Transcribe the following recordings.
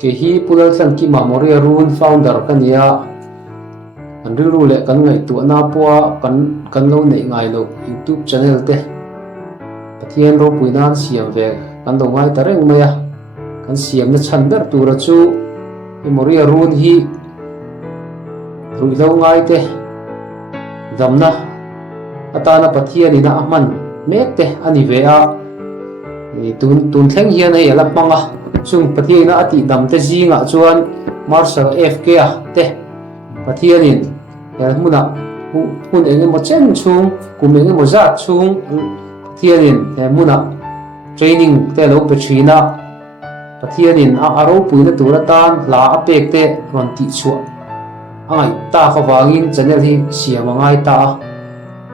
Kehi Pulalsan ki Memorial Run founder kania anriru le kan ngai tu na poa kan lo nei ngai lo YouTube channel te pathian ro puinan siam ve kan lo ngai tareng maya kan siam na chandar tu ra chu Memorial Run hi rui lo ngai te damna atana pathian ina aman mek te ani ve a tun thleng hian ei ala panga chung pathian a ati dam te zinga chuan Marshall FK a te pathianin hmuna hun enge mo chen chung kum enge mo zat chung pathianin hmuna training te lo pe thina pathianin a ro puina tura tan la a pek te ron ti chu angai ta khawangin channel hi siamangai ta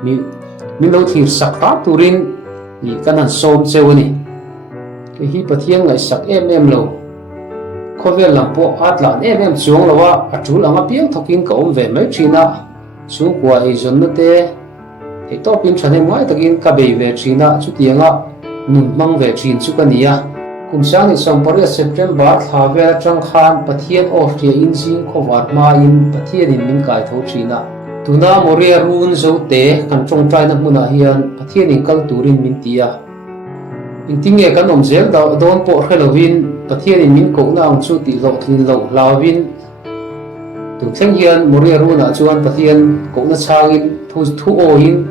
mi lo thir sakta turin ni kanan som chewani hi pathian ngai sak em lo khovel lampo atlan em chuang lawa atul anga piang thokin ka om ve mai thina chu kwa ei zon na te e to pin thane mai takin ka be ve thina chu tianga nun mang ve thin chu kania kumsang ni sompari September thave tang khan pathian of ria in jing khowat ma in pathian in min kai tho thina tuna Memorial Run zo te kan chong trai na muna hian pathian in kal turin min tia intinge kan om zel da don po Halloween pathian in min ko na ang chu ti lo thin lo lawin tu thleng hian Memorial Run a chuan pathian ko na changin thu o in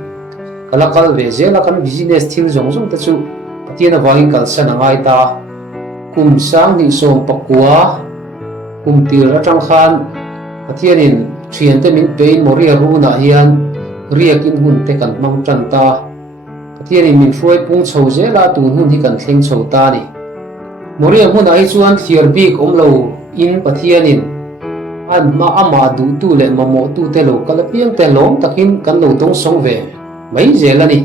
kalakal ve zela kan business thil zong zong ta chu pathian a wangin kal san angai ta kum sang ni som pakua kum tir atang khan pathian in thian te min pein Memorial Run a hian riak in hun te kan mang tan ta pathian in min fuai pung chho zela tu hun hi kan thleng chho ta ni Memorial Run a hi chuan thir bik om lo in pathian in ama du tu le mamo tu te lo kala piang te lom takin kan lo tong song ve mai zela ni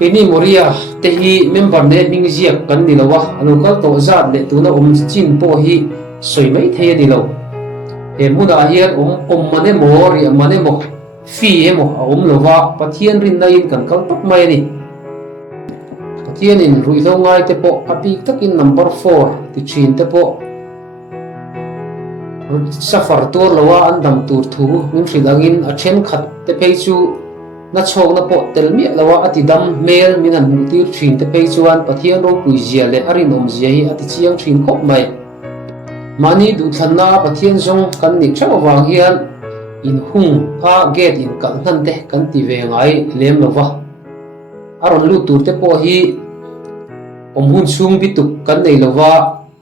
ini Memorial te hi member ne ming ziak kan ni lawa local to zat le tu na chin po hi soi mai the ni lo e muna hian mane mo ri mane mo fi emo lova pathian rin na in kan kal tak mai ni pathian in rui lo ngai te po api takin number 4 ti chin te po safar tur lawa an dam tur thu min thilangin a then khat te pe chu na chhok na po tel mi lawa ati dam mel min an mutir thin te pe chuan pathian ro pui zia le arin om zia hi ati chiang thin khop mai mani du thanna pathian zong kan ni thaw wang hian in hung a gate in kal nan te kan ti ve ngai lem lova aron lu tur te po hi om hun chung bituk kan nei lova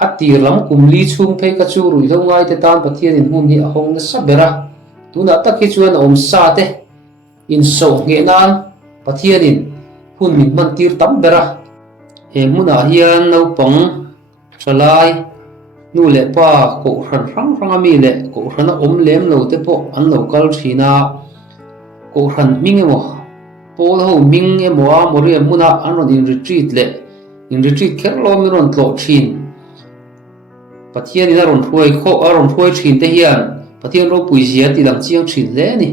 atir lam kumli chung phei ka chu rui lo ngai te tan pathian in hun hi a hong na sabera tuna takhi chuan om sa te in so nge nan pathian in hun min man tir tam bera he muna hian no pang thalai nu le pa ko ran rang ami le ko ran om lem lo te po an local thina ko ran ming emo pol ho ming emo a Memorial muna an in retreat le in retreat kherlo mi ron tlo thin pathian in aron huai kho aron huai thin te hian pathian ro pui zia ti dang chiang thin le ni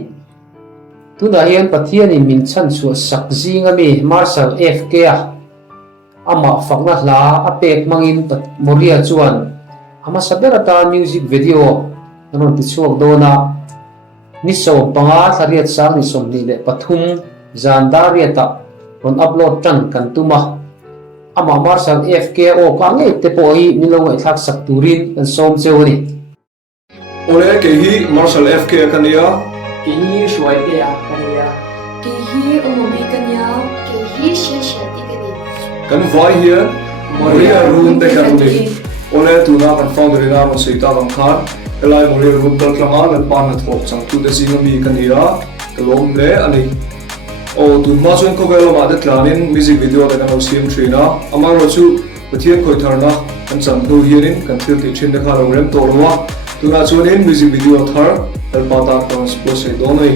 tuna hian pathian in min chan chu sak zinga mi Marshall FK a ama fakna hla a pek mangin Memorial chuan ama saberata music video naron ti chuak dona ni so panga thariat sang ni som ni le pathum zandariata on upload tan kan tuma ama Marshall FK o ka nge te po hi milo ngai thak sak turin kan som chewani ole ke hi Marshall FK kania ini suai te a kania Kehi umumi kanya, kehi sheshati kani. kan vai hian Memorial Run te kan ni ole tuna kan founder ina mon seita bang khan elai Memorial Run tal klanga lan pan na thok chang tu de singa mi kania kalom le ani o tu ma chuan ko velo ma de tlanin music video da kan sim trina ama ro chu pathian khoi tharna kan chang thu hianin kan thil ti thin de kha ro rem to rowa tuna chuan in music video thar el pata kon spose se donai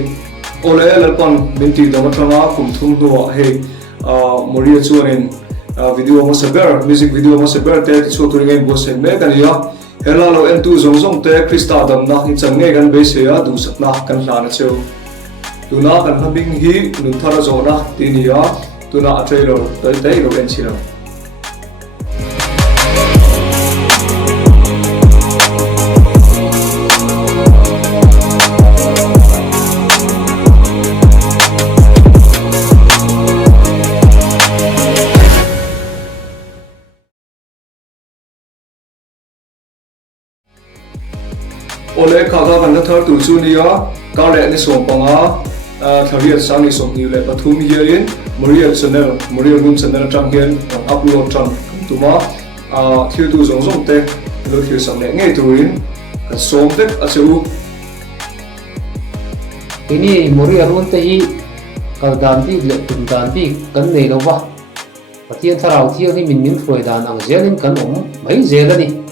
ole el pan minti da matranga kum thum do he Memorial chuan in video mo saber music video mo saber te chu turing en bo se me kan ya hela lo en tu zong zong te Krista dam na hi chang nge kan be se ya du sak na kan hla na cheu tuna kan habing hi nun thara zo na ti ni ya tuna a trailer te lo en chira ole khaga kan na thar tu chu nia ka le ni som panga thariat sang ni som ni le pathum hi in Moria channel Moria room channel tang hian upload tang tuma thil tu zong zong te lo thil sam le ngai tuin kan som tek a cheu ini Moria run te hi kal dan ti le tum dan ti kan nei lo ba pathian tharau thiang ni min min throi dan ang zelin kan om mai zelani